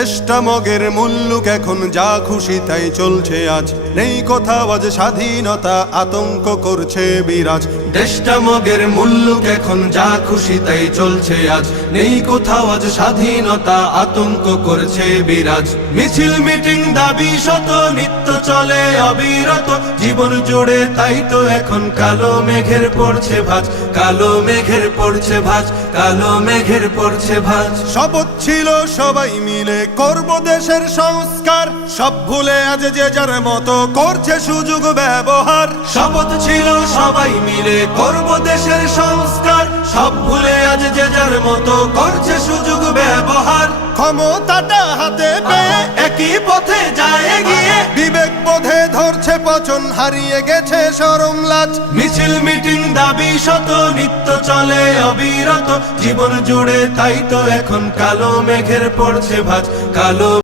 দেশটা মগের মুল্লুক এখন যা খুশি তাই চলছে আজ, নেই কোথাও আজ স্বাধীনতা, আতঙ্ক করছে বিরাজ। দেশটা মগের মুল্লুক এখন যা খুশি তাই চলছে আজ, নেই কোথাও আজ স্বাধীনতা, আতঙ্ক করছে বিরাজ। মিছিল মিটিং দাবি শত নিত্য চলে অবিরত, জীবন জুড়ে তাই তো এখন কালো মেঘের পড়ছে ভাঁজ, কালো মেঘের পড়ছে ভাঁজ, কালো মেঘের পড়ছে ভাঁজ। শপথ ছিল সবাই মিলে করব দেশের সংস্কার, সব ভুলে আজ যে যার মতো করছে সুযোগ ব্যবহার। শপথ ছিল সবাই মিলে করব দেশের সংস্কার, সব ভুলে আজ যে যার মতো করছে সুযোগ ব্যবহার। ক্ষমতাটা হাতে পেয়ে একই পথে যায় এগিয়ে, বিবেক বোধে ধরছে পচন, হারিয়ে গেছে শরম লাজ। মিছিল মিটিং দাবি শত নিত্য চলে অবিরত, জীবন জুড়ে তাই তো এখন কালো মেঘের পড়ছে ভাঁজ, কালো